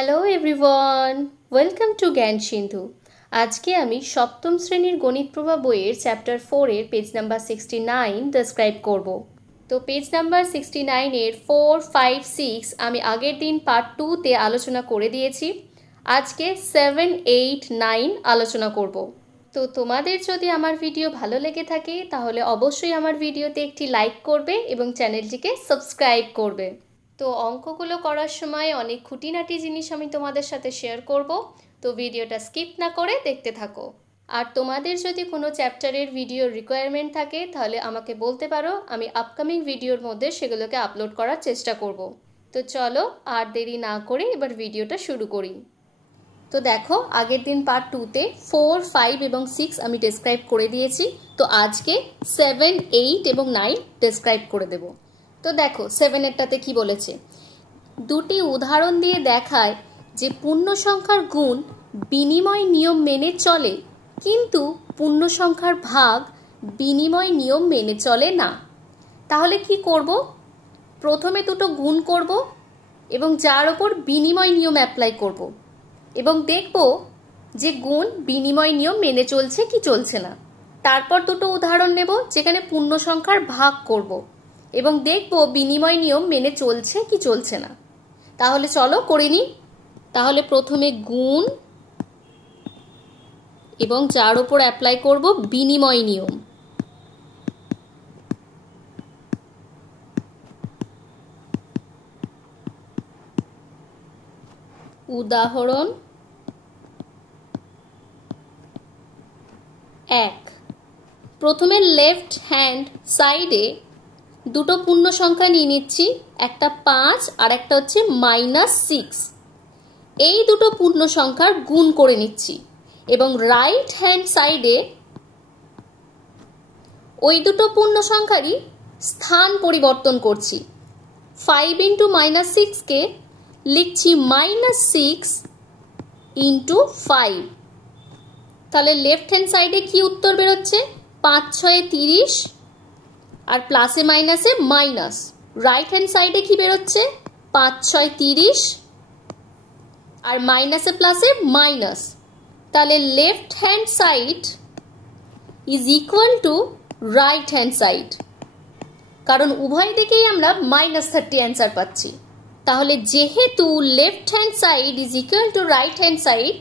Hello everyone, welcome to জ্ঞান সিন্ধু। আজকে আমি সপ্তম শ্রেণীর গণিত প্রভা বইয়ের চ্যাপ্টার 4-এর পেজ নাম্বার 69 ডেসক্রাইব করব। তো পেজ নাম্বার 69-এর 4, 5, 6 আমি আগের দিন পার্ট 2-তে আলোচনা করে দিয়েছি। আজকে 7, 8, 9 আলোচনা করব। তো তোমাদের যদি আমার ভিডিও ভালো লেগে থাকে তাহলে অবশ্যই আমার ভিডিওতে একটি লাইক করবে এবং চ্যানেলটিকে সাবস্ক্রাইব করবে। তো অঙ্কগুলো করার সময় অনেক খুঁটিনাটি জিনিস আমি তোমাদের সাথে শেয়ার করব, তো ভিডিওটা স্কিপ না করে দেখতে থাকো। আর তোমাদের যদি কোনো চ্যাপ্টারের ভিডিওর রিকোয়ারমেন্ট থাকে তাহলে আমাকে বলতে পারো, আমি আপকামিং ভিডিওর মধ্যে সেগুলোকে আপলোড করার চেষ্টা করব। তো চলো আর দেরি না করে এবার ভিডিওটা শুরু করি। তো দেখো, আগের দিন পার্ট 2-তে 4, 5 এবং 6 আমি ডেসক্রাইব করে দিয়েছি। তো আজকে 7, 8 এবং 9 ডেসক্রাইব করে দেব। তো দেখো 7-এরটাতে কি বলেছে, দুটি উদাহরণ দিয়ে দেখায় যে পূর্ণ সংখ্যার গুণ বিনিময় নিয়ম মেনে চলে, কিন্তু পূর্ণ সংখ্যার ভাগ বিনিময় নিয়ম মেনে চলে না। তাহলে কি করব? প্রথমে দুটো গুণ করব এবং যার ওপর বিনিময় নিয়ম অ্যাপ্লাই করব এবং দেখব যে গুণ বিনিময় নিয়ম মেনে চলছে কি চলছে না। তারপর দুটো উদাহরণ নেব যেখানে পূর্ণ সংখ্যার ভাগ করব এবং দেখব বিনিময় নিয়ম মেনে চলছে কি চলছে না। তাহলে চলো করে নিই। তাহলে প্রথমে গুণ এবং যার উপর অ্যাপ্লাই করব বিনিময় নিয়ম। উদাহরণ 1, প্রথমে লেফট হ্যান্ড সাইডে দুটো পূর্ণ সংখ্যা নিয়ে নিচ্ছি, একটা 5 আর একটা হচ্ছে -6। এই দুটো পূর্ণ সংখ্যার গুণ করে নিচ্ছি এবং রাইট হ্যান্ড সাইডে ওই দুটো পূর্ণ সংখ্যারই স্থান পরিবর্তন করছি। 5 × -6-কে লিখছি -6 × 5। তাহলে লেফট হ্যান্ড সাইডে কি উত্তর বেরোচ্ছে? 5, 6 30 আর প্লাসে মাইনাসে মাইনাস। রাইট হ্যান্ড সাইডে কি বেরোচ্ছে? 5, 6 30 আর মাইনাসে প্লাসে মাইনাস। তাহলে left hand side is equal to right hand side, কারণ উভয় দিকেই আমরা -30 অ্যান্সার পাচ্ছি। তাহলে যেহেতু left hand side is equal to right hand side,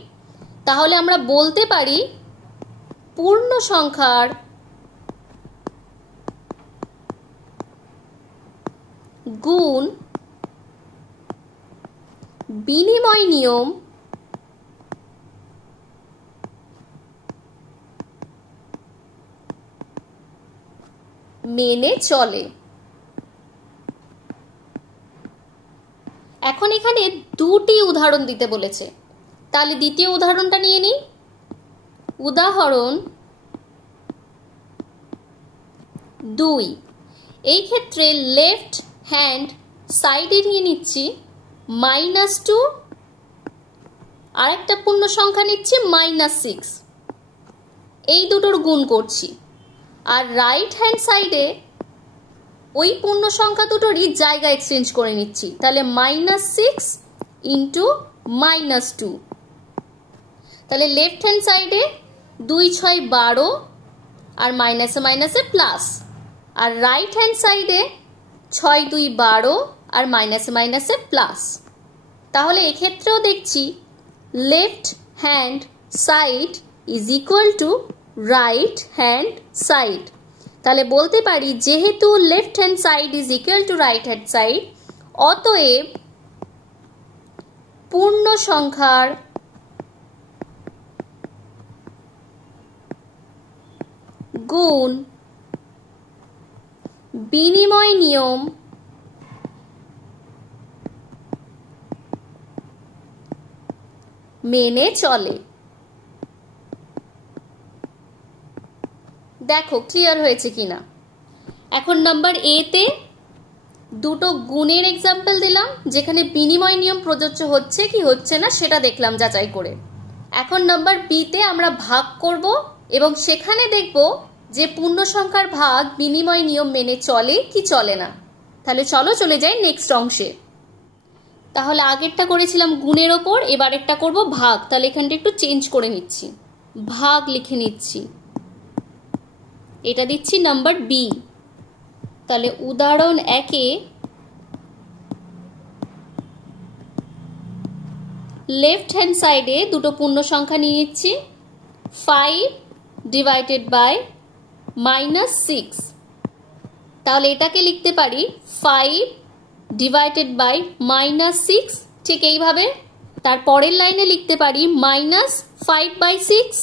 তাহলে আমরা বলতে পারি পূর্ণ সংখ্যার গুণ বিনিময় নিয়ম মেনে চলে। এখন এখানে দুটি উদাহরণ দিতে বলেছে, তাহলে দ্বিতীয় উদাহরণটা নিয়ে নিই। উদাহরণ 2, এই ক্ষেত্রে লেফট হ্যান্ড সাইডে নিয়ে নিচ্ছি -2 আর একটা পূর্ণ সংখ্যা নিচ্ছি -6। এই দুটোর গুণ করছি। আর রাইট হ্যান্ড সাইডে ওই পূর্ণ সংখ্যা দুটোরই জায়গা এক্সচেঞ্জ করে নিচ্ছি। তাহলে -6 × -2। তাহলে লেফট হ্যান্ড সাইডে 2, 6 12 আর মাইনাসে মাইনাসে প্লাস, আর রাইট হ্যান্ড সাইডে 6, 2 12 আর মাইনাসে মাইনাসে প্লাস। তাহলে এক্ষেত্রেও দেখছি left hand side is equal to right hand side. তাহলে বলতে পারি যেহেতু left hand side is equal to right hand side, অতএব পূর্ণ সংখ্যার গুণ বিনিময় নিয়ম মেনে চলে। দেখো ক্লিয়ার হয়েছে কিনা। এখন নাম্বার A-তে দুটো গুণের এক্সাম্পল দিলাম যেখানে বিনিময় নিয়ম প্রযোজ্য হচ্ছে কি হচ্ছে না সেটা দেখলাম যাচাই করে। এখন নাম্বার B-তে আমরা ভাগ করব এবং সেখানে দেখব যে পূর্ণ সংখ্যার ভাগ বিনিময় নিয়ম মেনে চলে কি চলে না। তাহলে চলো চলে যাই নেক্সট অংশে। তাহলে আগেরটা করেছিলাম গুণের ওপর, এবারেরটা করব ভাগ। তাহলে এখানটা একটু চেঞ্জ করে নিচ্ছি, ভাগ লিখে নিচ্ছি, এটা দিচ্ছি নাম্বার বি। তাহলে উদাহরণ 1-এ লেফট হ্যান্ড সাইডে দুটো পূর্ণ সংখ্যা নিয়ে নিচ্ছি, 5 ডিভাইডেড বাই -6। তাহলে এটাকে লিখতে পারি 5 ডিভাইডেড বাই -6, ঠিক এইভাবে। তারপরের লাইনে লিখতে পারি -5/6।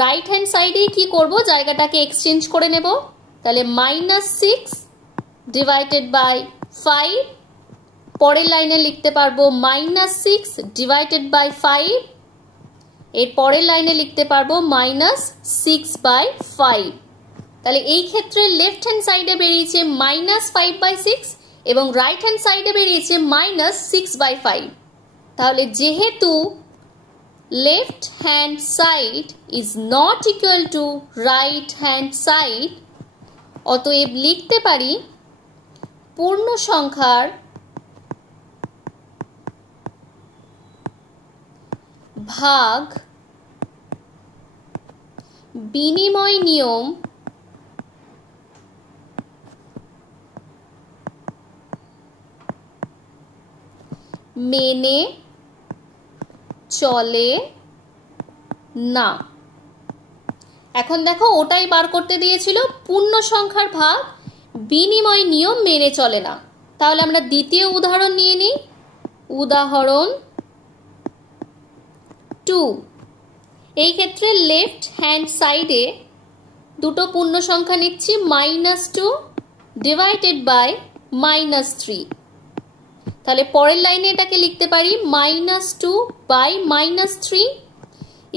রাইট হ্যান্ড সাইডে কি করব, জায়গাটাকে এক্সচেঞ্জ করে নেব। তাহলে -6 ডিভাইডেড বাই 5, পরের লাইনে লিখতে পারবো -6 ডিভাইডেড বাই 5, এর পরের লাইনে লিখতে পারবো -6/5। তাহলে এই ক্ষেত্রে লেফট হ্যান্ড সাইডে বেরিয়েছে -5/6 এবং রাইট হ্যান্ড সাইডে বেরিয়েছে -6/5। তাহলে যেহেতু left hand side is not equal to right hand side, অতএব লিখতে পারি পূর্ণ সংখ্যার ভাগ বিনিময় নিয়ম মেনে চলে না। এখন দেখো ওটাই বার করতে দিয়েছিল, পূর্ণ সংখ্যার ভাগ বিনিময় নিয়ম মেনে চলে না। তাহলে আমরা দ্বিতীয় উদাহরণ নিয়ে নিই, উদাহরণ 2। এই ক্ষেত্রে লেফট হ্যান্ড সাইডে দুটো পূর্ণ সংখ্যা নিচ্ছি, -2 ডিভাইডেড বাই -3। তাহলে পরের লাইনে এটাকে লিখতে পারি -2/-3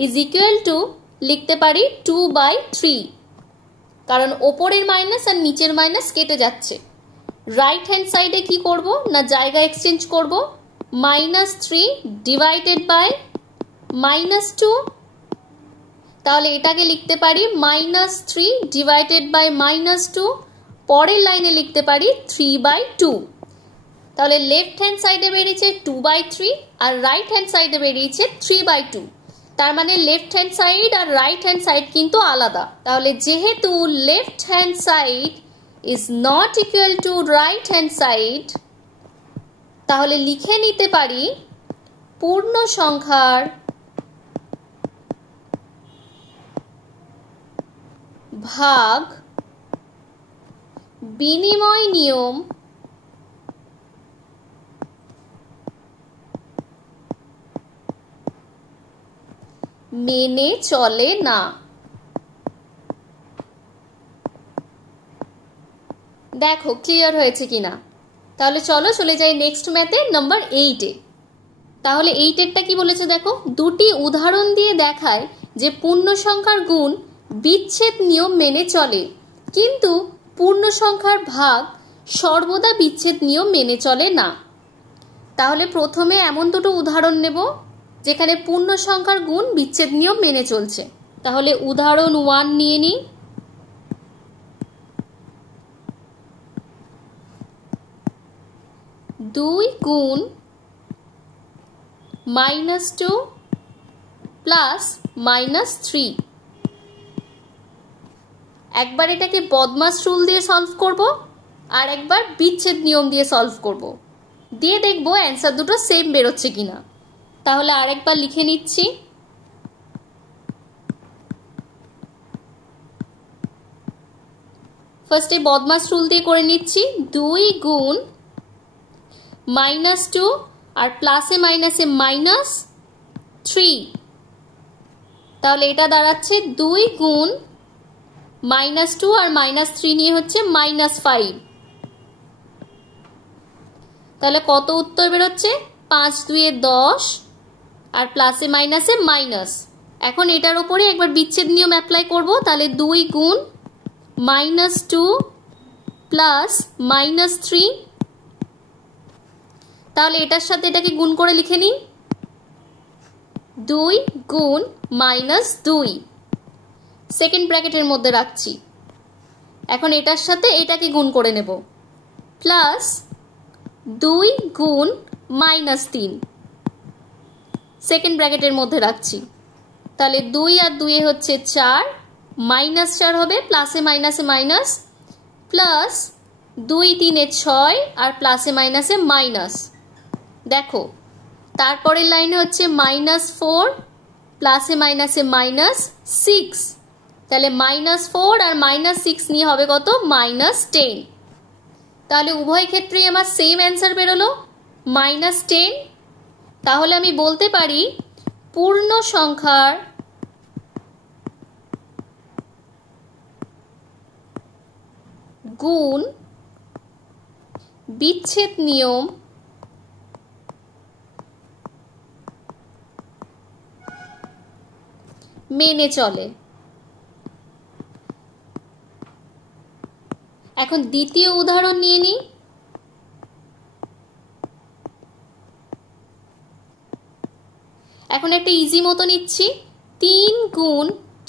ইজ ইকুয়াল টু, লিখতে পারি 2/3, কারণ ওপরের মাইনাস আর নিচের মাইনাস কেটে যাচ্ছে। রাইট হ্যান্ড সাইডে কি করব না, জায়গা এক্সচেঞ্জ করব, -3 ডিভাইডেড বাই -2। তাহলে এটাকে লিখতে পারি -3 ডিভাইডেড বাই -2, পরের লাইনে লিখতে পারি 3/2। তাহলে লেফট হ্যান্ড সাইডে বেরিয়েছে 2/3 আর রাইট হ্যান্ড সাইডে বেরিয়েছে 3/2। তার মানে লেফট হ্যান্ড সাইড আর রাইট হ্যান্ড সাইড কিন্তু আলাদা। তাহলে যেহেতু left hand side is not equal to right hand side, তাহলে লিখে নিতে পারি পূর্ণ সংখ্যার ভাগ বিনিময় নিয়ম মেনে চলে না। দেখো ক্লিয়ার হয়েছে কিনা। তাহলে চলো চলে যাই নেক্সট ম্যাথে, নাম্বার 8-এ। তাহলে 8-এরটা কি বলেছে দেখো, দুটি উদাহরণ দিয়ে দেখায় যে পূর্ণ সংখ্যার গুণ বিচ্ছেদ নিয়ম মেনে চলে, কিন্তু পূর্ণ সংখ্যার ভাগ সর্বদা বিচ্ছেদ নিয়ম মেনে চলে না। তাহলে প্রথমে এমন দুটো উদাহরণ নেব যেখানে পূর্ণ সংখ্যার গুণ বিচ্ছেদ নিয়ম মেনে চলছে। তাহলে উদাহরণ 1 নিয়ে নিই। 2 গুণ -2 প্লাস -3। একবার এটাকে বদমাশ রুল দিয়ে সলভ করব, আর একবার বিচ্ছেদ নিয়ম দিয়ে সলভ করব, দিয়ে দেখবো অ্যান্সার দুটো সেম বেরোচ্ছে কিনা। তাহলে আরেকবার লিখে নিচ্ছি। ফার্স্টে বদমাশ রুল দিয়ে করে নিচ্ছি, 2 গুণ -2 আর প্লাসে মাইনাসে -3। তাহলে এটা দাঁড়াচ্ছে 2 গুণ -2 আর -3 নিয়ে হচ্ছে -5। তাহলে কত উত্তর বেরোচ্ছে, 5 2 10 আর প্লাসে মাইনাসে মাইনাস। এখন এটার উপরে একবার বিচ্ছেদ নিয়ম অ্যাপ্লাই করব। তাহলে 2 গুণ -2 প্লাস -3। তাহলে এটার সাথে এটাকে গুণ করে লিখে নিই, 2 গুণ -2 সেকেন্ড ব্র্যাকেটের মধ্যে রাখছি। এখন এটার সাথে এটাকে গুণ করে নেব, প্লাস 2 গুণ -3 সেকেন্ড ব্র্যাকেটের মধ্যে রাখছি। তাহলে 2 আর 2 হচ্ছে 4, -4 হবে, প্লাসে মাইনাসে মাইনাস, প্লাস 2 3 6 আর প্লাসে মাইনাসে মাইনাস। দেখো তারপরের লাইনে হচ্ছে -4 প্লাসে মাইনাসে -6, তাহলে -4 আর -6 নিয়ে হবে কত? -10। তাহলে উভয় ক্ষেত্রেই আমার সেম অ্যান্সার বেরোলো -10। তাহলে আমি বলতে পারি পূর্ণ সংখ্যার গুণ বিচ্ছেদ নিয়ম মেনে চলে। এখন দ্বিতীয় উদাহরণ নিয়ে নিই। এখন একটা ইজি মতো নিচ্ছি, 3 গুণ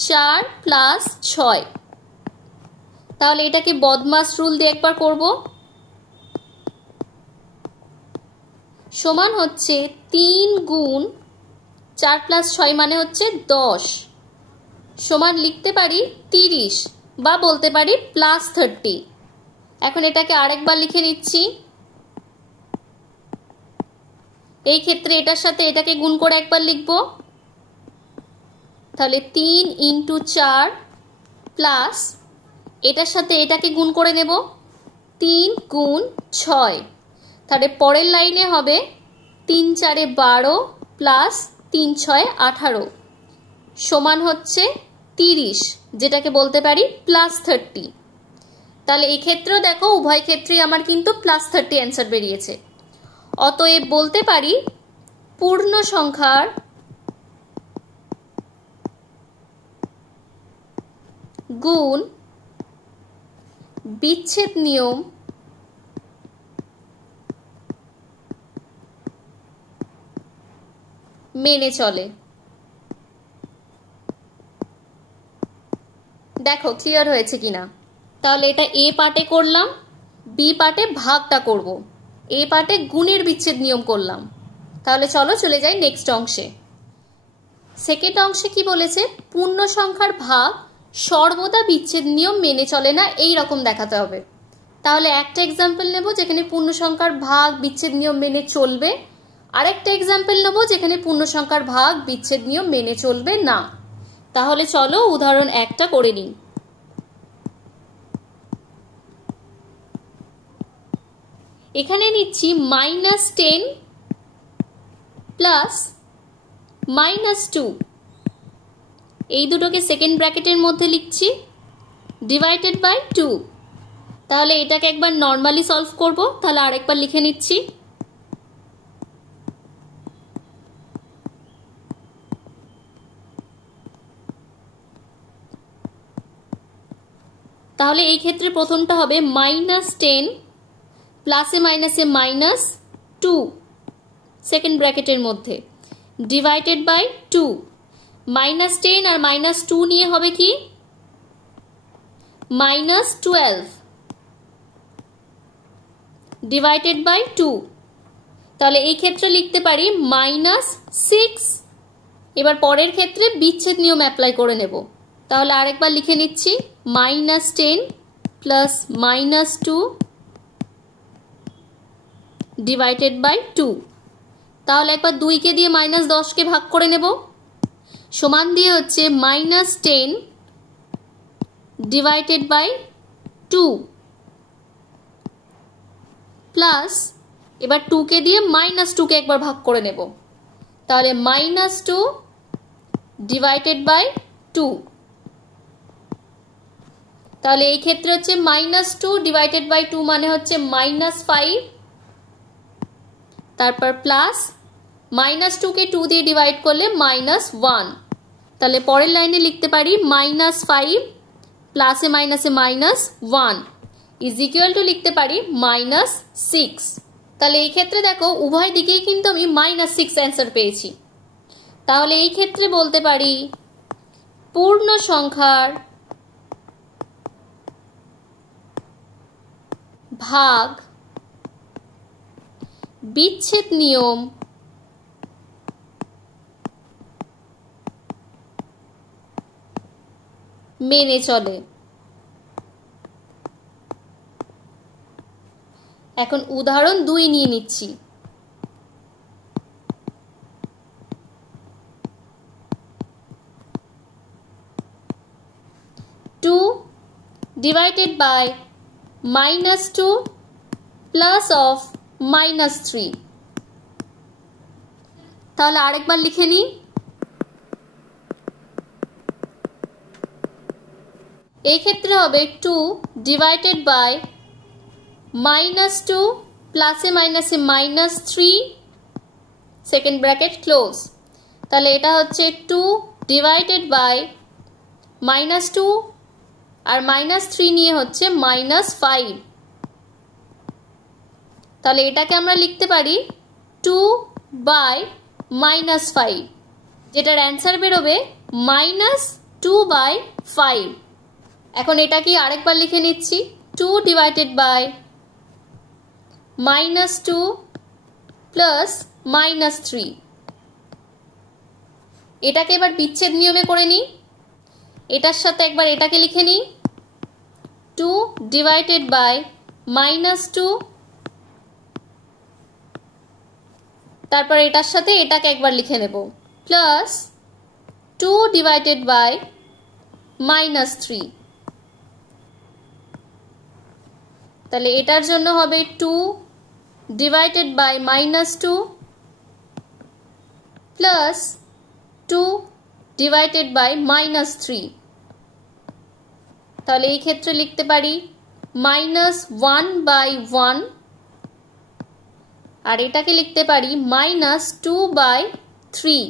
4 প্লাস 6। তাহলে এটাকে বদমাস রুল দিয়ে একবার করব। সমান হচ্ছে 3 গুণ 4 প্লাস 6 মানে হচ্ছে 10, সমান লিখতে পারি 30 বা বলতে পারি +30। এখন এটাকে আরেকবার লিখে নিচ্ছি। এই ক্ষেত্রে এটার সাথে এটাকে গুণ করে একবার লিখব। তাহলে 3 × 4 প্লাস এটার সাথে এটাকে গুণ করে নেব 3 গুণ 6। তাহলে পরের লাইনে হবে 3 4 12 প্লাস 3 6 18 সমান হচ্ছে 30, যেটাকে বলতে পারি +30। তাহলে এই ক্ষেত্রেও দেখো উভয় ক্ষেত্রেই আমার কিন্তু +30 অ্যান্সার বেরিয়েছে। অতএব বলতে পারি পূর্ণ সংখ্যার গুণ বিচ্ছেদ নিয়ম মেনে চলে। দেখো ক্লিয়ার হয়েছে কিনা? তাহলে এটা এ পার্টে করলাম, বি পার্টে ভাগটা করব, এ পার্টে গুণের বিচ্ছেদ নিয়ম করলাম। তাহলে চলো চলে যাই নেক্সট অংশে। সেকেন্ড অংশে কি বলেছে? পূর্ণ সংখ্যার ভাগ সর্বদা বিচ্ছেদ নিয়ম মেনে চলে না, এই রকম দেখাতে হবে। তাহলে একটা এক্সাম্পল নেব যেখানে পূর্ণ সংখ্যার ভাগ বিচ্ছেদ নিয়ম মেনে চলবে, আরেকটা এক্সাম্পল নেব যেখানে পূর্ণ সংখ্যার ভাগ বিচ্ছেদ নিয়ম মেনে চলবে না। তাহলে চলো উদাহরণ একটা করে নিই। এখানে নিচ্ছি -10 প্লাস -2, এই দুটোকে সেকেন্ড ব্র্যাকেটের মধ্যে লিখছি, ডিভাইডেড বাই 2। তাহলে এটাকে একবার নর্মালি সলভ করব। তাহলে আরেকবার লিখে নিচ্ছি। তাহলে এই ক্ষেত্রে প্রথমটা হবে -10 প্লাসে মাইনাসে -2 সেকেন্ড ব্র্যাকেটের মধ্যে, ডিভাইডেড বাই 2। -10 আর -2 নিয়ে হবে কি? -12 ডিভাইডেড বাই 2। তাহলে এই ক্ষেত্রে লিখতে পারি -6। এবার পরের ক্ষেত্রে বিচ্ছেদ নিয়ম অ্যাপ্লাই করে নেব। তাহলে আরেকবার লিখে নিচ্ছি, -10 প্লাস -2 ডিভাইডেড বাই 2। তাহলে একবার 2কে দিয়ে -10কে ভাগ করে নেব, সমান দিয়ে হচ্ছে -10 ডিভাইডেড বাই 2 প্লাস এবার 2কে দিয়ে -2কে একবার ভাগ করে নেব। তাহলে -2 ডিভাইডেড বাই 2। তাহলে এই ক্ষেত্রে হচ্ছে -2 ডিভাইডেড বাই 2 মানে হচ্ছে -5, তারপর প্লাস -2কে 2 দিয়ে ডিভাইড করলে -1। তাহলে পরের লাইনে লিখতে পারি -5 প্লাসে মাইনাসে -1 ইজ ইকুয়াল টু লিখতে পারি -6। তাহলে এই ক্ষেত্রে দেখো উভয় দিকেই কিন্তু আমি -6 অ্যান্সার পেয়েছি। তাহলে এই ক্ষেত্রে বলতে পারি পূর্ণ সংখ্যার ভাগ বিচ্ছেদ নিয়ম মেনে চলে। এখন উদাহরণ 2 নিয়ে নিচ্ছি। 2 divided by -2 plus of -3। তাহলে আরেকবার লিখে নিই। এই ক্ষেত্রে হবে 2 divided by -2 প্লাসে মাইনাসে -3 সেকেন্ড ব্র্যাকেট ক্লোজ। তাহলে এটা হচ্ছে 2 divided by -2 আর -3 নিয়ে হচ্ছে -5। তাহলে এটাকে আমরা লিখতে পারি 2 by -5, যেটার অ্যান্সার বেরোবে -2 by 5। এখন এটা কি আরেকবার লিখে নিচ্ছি। 2 divided by -2 plus -3। এটাকে এবার বিচ্ছেদ নিয়মে করে নিই। এটার সাথে একবার এটাকে লিখে নিই। 2 divided by -2, তারপর এটার সাথে এটাকে একবার লিখে নেব, প্লাস 2 divided by -3। তাহলে এটার জন্য হবে 2 divided by -2 plus 2 divided by -3। তাহলে এই ক্ষেত্রে লিখতে পারি -1 by 1, আর এটাকে লিখতে পারি -2 by 3।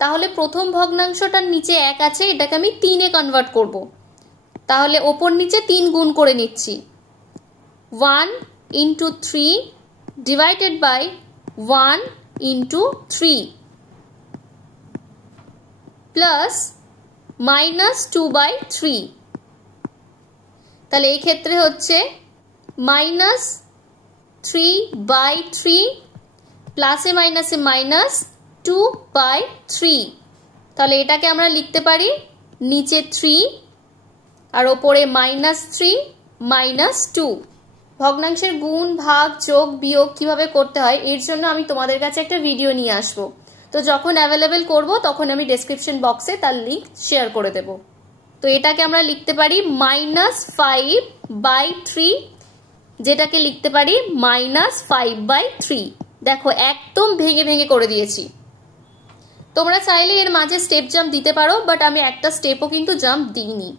তাহলে প্রথম ভগ্নাংশটার নিচে 1 আছে, এটাকে আমি 3 এ কনভার্ট করব। তাহলে ওপর নিচে 3 গুণ করে নিচ্ছি। 1 into 3 divided by 1 into 3 plus -2 by 3। তাহলে এই ক্ষেত্রে হচ্ছে -3 by 3 প্লাসে মাইনাসে -2 by 3। তাহলে এটাকে আমরা লিখতে পারি নিচে 3 আর ওপরে -3 -2। ভগ্নাংশের গুণ, ভাগ, যোগ, বিয়োগ কিভাবে করতে হয় এর জন্য আমি তোমাদের কাছে একটা ভিডিও নিয়ে আসবো। তো যখন অ্যাভেলেবেল করব তখন আমি ডেসক্রিপশন বক্সে তার লিঙ্ক শেয়ার করে দেব। তো এটাকে আমরা লিখতে পারি -5 by 3, যেটাকে লিখতে পারি -5 by 3। দেখো একদম ভেঙে ভেঙে করে দিয়েছি। তোমরা চাইলে এর মাঝে স্টেপ জাম্প দিতে পারো, বাট আমি একটা স্টেপও কিন্তু জাম্প দিইনি।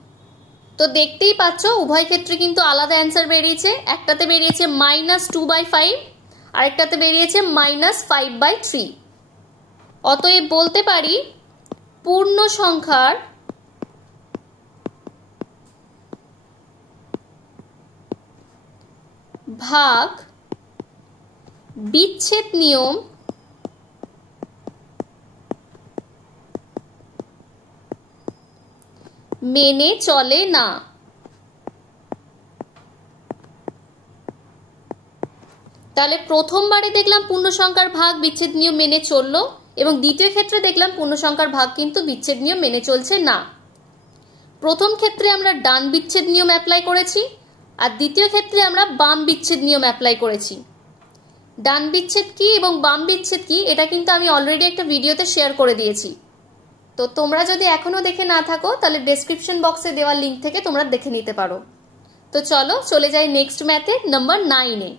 তো দেখতেই পাচ্ছ উভয় ক্ষেত্রে কিন্তু আলাদা অ্যান্সার বেরিয়েছে। একটাতে বেরিয়েছে -2 by 5, আরেকটাতে বেরিয়েছে -5 by 3। অতএব বলতে পারি পূর্ণ সংখ্যার ভাগ বিচ্ছেদ নিয়ম মেনে চলে না। তাহলে প্রথমবারে দেখলাম পূর্ণ সংখ্যার ভাগ বিচ্ছেদ নিয়ম মেনে চললো, এবং দ্বিতীয় ক্ষেত্রে দেখলাম পূর্ণ সংখ্যার ভাগ কিন্তু বিচ্ছেদ নিয়ম মেনে চলছে না। প্রথম ক্ষেত্রে আমরা ডান বিচ্ছেদ নিয়ম অ্যাপ্লাই করেছি, আর দ্বিতীয় ক্ষেত্রে আমরা বাম বিচ্ছেদ নিয়ম অ্যাপ্লাই করেছি। ডান বিচ্ছেদ কি এবং বাম বিচ্ছেদ কি এটা কিন্তু আমি অলরেডি একটা ভিডিওতে শেয়ার করে দিয়েছি। তো তোমরা যদি এখনো দেখে না থাকো তাহলে ডেসক্রিপশন বক্সে দেওয়া লিঙ্ক থেকে তোমরা দেখে নিতে পারো। তো চলো চলে যাই নেক্সট ম্যাথে, নাম্বার 9-এ।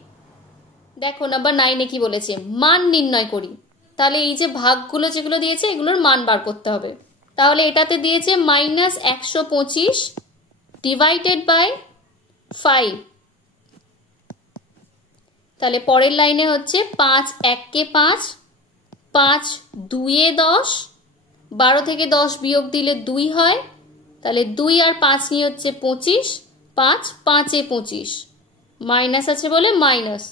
দেখো নাম্বার 9-এ কি বলেছে, মান নির্ণয় করি। তাহলে এই যে ভাগগুলো যেগুলো দিয়েছে এগুলোর মান বার করতে হবে। তাহলে এটাতে দিয়েছে -125 ডিভাইডেড বাই 5। তাহলে পরের লাইনে হচ্ছে 5 1-কে 5, 5 2-এ 10, 12 থেকে 10 বিয়োগ দিলে 2 হয়। তাহলে 2 আর 5 নিয়ে হচ্ছে 25, 5 5-এ 25, মাইনাস আছে বলে মাইনাস।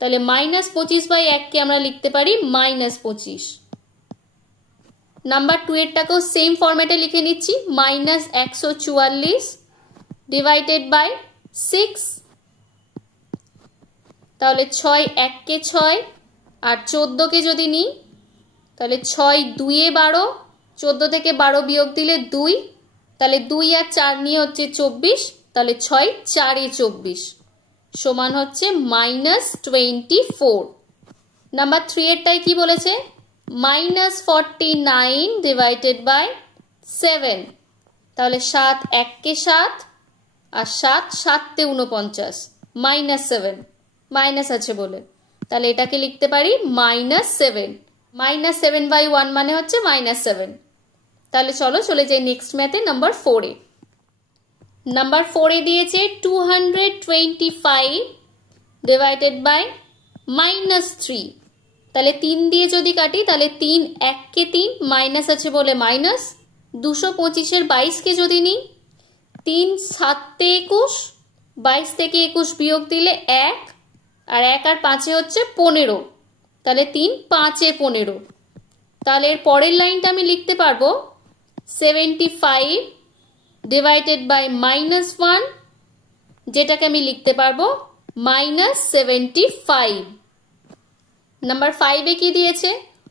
তাহলে -25/1-কে আমরা লিখতে পারি -25। নাম্বার 2 এরটাকেও সেম ফরম্যাটে লিখে নিচ্ছি, -144 ডিভাইডেড বাই 6। তাহলে 6 1 কে 6 আর 14 কে যদি নিই তাহলে 6 2 এ 12, 14 থেকে 12 বিয়োগ দিলে 2, তাহলে 2 আর 4 নিয়ে হচ্ছে 24, তাহলে 6 4 এ 24 সমান হচ্ছে -24। নাম্বার 3 এরটাই কি বলেছে, -49 ডিভাইডেড বাই 7, তাহলে 7 1 কে 7 আর 7 7 তে 49, -7 মাইনাস আছে বলে, তাহলে এটাকে লিখতে পারি -7। -7/1 মানে হচ্ছে -7। তাহলে চলো চলে যাই নেক্সট ম্যাথে নাম্বার 4 এ। নাম্বার 4 এ দিয়েছে 225 ডিভাইডেড বাই -3, তাহলে 3 দিয়ে যদি কাটি তাহলে 3 1 কে 3 মাইনাস আছে বলে মাইনাস, 225 এর 22 কে যদি নিই 3 7 তে 21, 22 থেকে 21 বিয়োগ দিলে 1 আর 1 আর 5 এ হচ্ছে 15, তাহলে 3 5 এ 15। তাহলে এর পরের লাইনটা আমি লিখতে পারবো 75 ডিভাইডেড বাই -1, যেটাকে আমি লিখতে পারবো -75। নাম্বার 5 এ কি দিয়েছে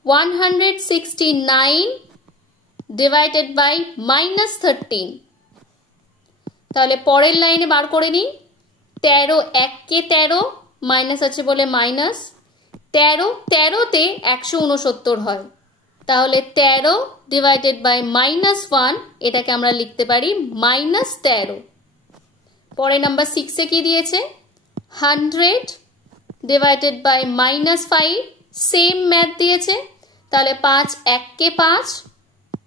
169 ডিভাইডেড বাই -13, তাহলে পরের লাইনে বার করে নিই 13 1 কে 13 মাইনাস আছে বলে মাইনাস, 13 13 তে 169 হয়, তাহলে 13 ডিভাইডেড বাই -1, এটাকে আমরা লিখতে পারি -13। পরে নাম্বার 6 এ কি দিয়েছে 100 ডিভাইডেড বাই -5, সেম ম্যাথ দিয়েছে, তাহলে 5 1 কে 5,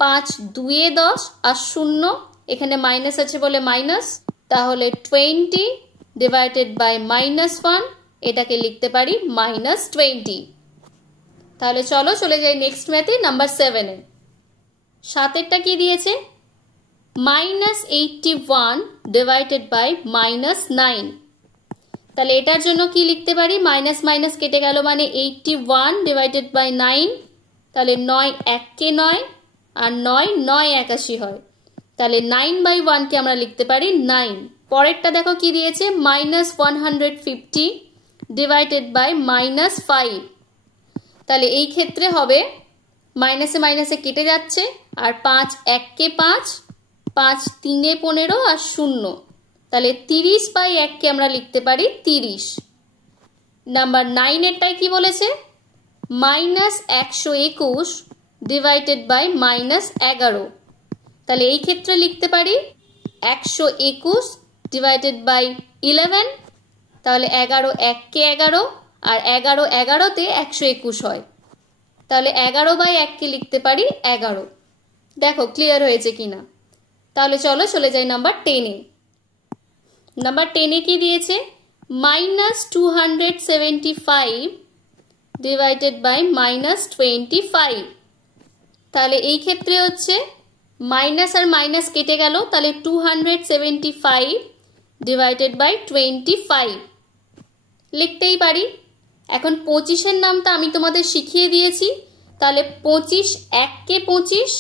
5 2 এ 10 আর 0, এখানে মাইনাস আছে বলে মাইনাস, তাহলে 20 ডিভাইডেড বাই -1, এটাকে লিখতে পারি -20। তাহলে চলো চলে যাই নেক্সট ম্যাথে নাম্বার 7 এ। 7 এরটা কি দিয়েছে -81 ডিভাইডেড বাই -9, তাহলে এটার জন্য কি লিখতে পারি মাইনাস মাইনাস কেটে গেল মানে 81 ডিভাইডেড বাই 9, তাহলে 9 1 কে 9 আর 9 9 81 হয়, তাহলে 9/1 কে আমরা লিখতে পারি 9। পরেরটা দেখো কি দিয়েছে -150 ডিভাইডেড বাই -5, তাহলে এই ক্ষেত্রে হবে মাইনাসে মাইনাসে কেটে যাচ্ছে আর 5 1 কে 5, 5 3 এ 15 আর 0, তাহলে 30/1 কে আমরা লিখতে পারি 30। নাম্বার 9 এরটাই কি বলেছে -121 ডিভাইডেড বাই -11, তাহলে এই ক্ষেত্রে লিখতে পারি 121 ডিভাইডেড বাই 11, তাহলে 11 1 কে 11 আর 11 11 তে 121 হয়, তাহলে 11/1 কে লিখতে পারি 11। দেখো ক্লিয়ার হয়েছে কিনা। তাহলে চলো চলে যাই নাম্বার 10 এ। নাম্বার 10 এ কি দিয়েছে -275 ডিভাইডেড বাই -25, তাহলে এই ক্ষেত্রে হচ্ছে মাইনাস আর মাইনাস কেটে গেল, তাহলে 275 ডিভাইডেড বাই 25 লিখতেই পারি। এখন 25 এর নামটা আমি তোমাদের শিখিয়ে দিয়েছি, তাহলে 25 1 কে 25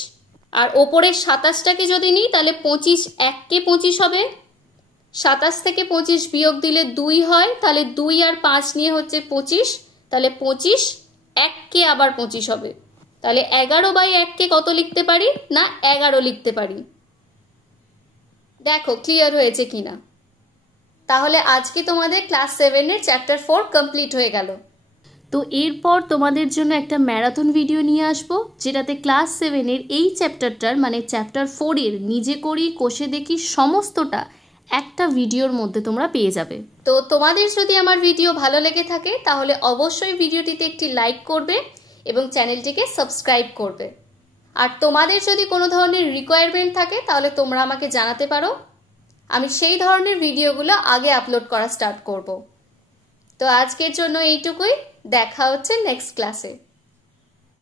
আর ওপরের 27টাকে যদি নিই তাহলে 25 1 কে 25 হবে, 27 থেকে 25 বিয়োগ দিলে 2 হয়, তাহলে 2 আর 5 নিয়ে হচ্ছে 25, তাহলে 25 1 কে আবার 25 হবে, তাহলে 11/1 কে কত লিখতে পারি না 11 লিখতে পারি। দেখো ক্লিয়ার হয়েছে কিনা। তাহলে আজকে তোমাদের ক্লাস 7 এর চ্যাপ্টার 4 কমপ্লিট হয়ে গেল। তো এরপর তোমাদের জন্য একটা ম্যারাথন ভিডিও নিয়ে আসবো, যেটাতে ক্লাস 7 এর এই চ্যাপ্টারটার মানে চ্যাপ্টার 4 এর নিজে করি কষে দেখি সমস্তটা একটা ভিডিওর মধ্যে তোমরা পেয়ে যাবে। তো তোমাদের যদি আমার ভিডিও ভালো লেগে থাকে তাহলে অবশ্যই ভিডিওটিতে একটি লাইক করবে এবং চ্যানেলটিকে সাবস্ক্রাইব করবে। আর তোমাদের যদি কোনো ধরনের রিকোয়ারমেন্ট থাকে তাহলে তোমরা আমাকে জানাতে পারো, আমি সেই ধরনের ভিডিওগুলো আগে আপলোড করা স্টার্ট করব। তো আজকের জন্য এইটুকুই, দেখা হচ্ছে নেক্সট ক্লাসে।